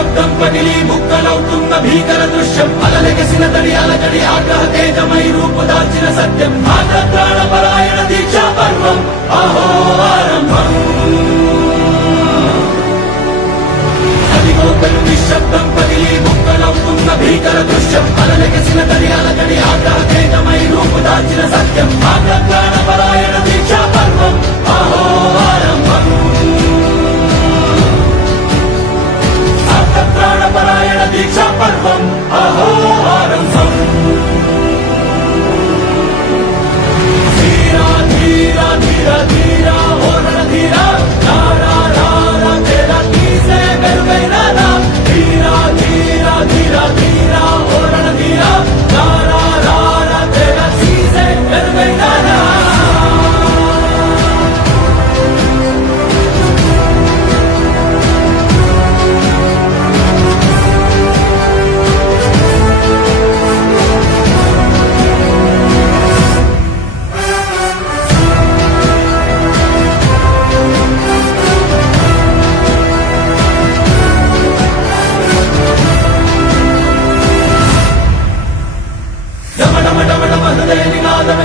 నిశ్శబ్దం పగిలి ముక్కలవుతున్న భీకర దృశ్యం అలలెగసిన తడి అలజడి ఆగ్రహ తేజమై రూపుదాల్చిన సత్యం ప్రాణపరాయణ దీక్షా పర్వం అహో ఆరంభం అదిగోకలు నిశ్శబ్దం పగిలి ముక్కలవుతున్న భీకర దృశ్యం అలలెగసిన తడి అలజడి ఆగ్రహ తేజమై రూపుదాల్చిన సత్యం ప్రాణపరాయణ దీక్షా పర్వం అహో ఆరంభం ప్రాణపరాయణ దీక్షా పర్వం అహో ఆరంభం ధీరా ధీరా ధీరా ధీరా ఓ రణధీరా రారా రారా తేరా తీసే మెరుగైనా ధీరా ధీరా ధీరా ధీరా ఓ రణధీరా రారా రారా తేరా తీసే మెరుగైనా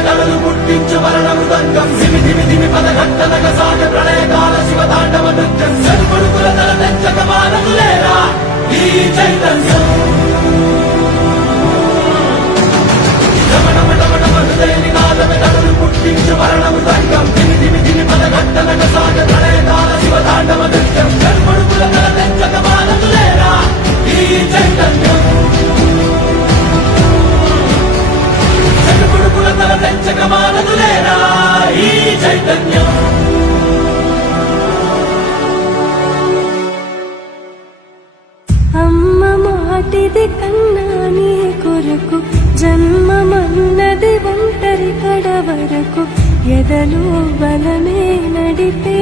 కళలు పుట్టించు వరణ మృదంగం ధిమి ధిమి ధిమి పదఘట్టనగ సాగ ప్రళయకాల శివ తాండవ నృత్యం సరుకుడుకుల తల తెంచక మానదులేరా ఈ చైతన్యం హృదయనినాదమే కళలు పుట్టించు వరణ మృదంగం ధిమి ధిమి ధిమి పదఘట్టనగ సాగ ప్రళయకాల శివ తాండవ నృత్యం సరుకుడుకుల తల తెంచక మానదులేరా ఈ చైతన్యం తల తెంచక మానదులేరా ఈ చైతన్యం అమ్మ మాటిది కన్నా నీ కొరకు జన్మమన్నది ఒంటరి కడ వరకు ఎదలో బలమే నడిపే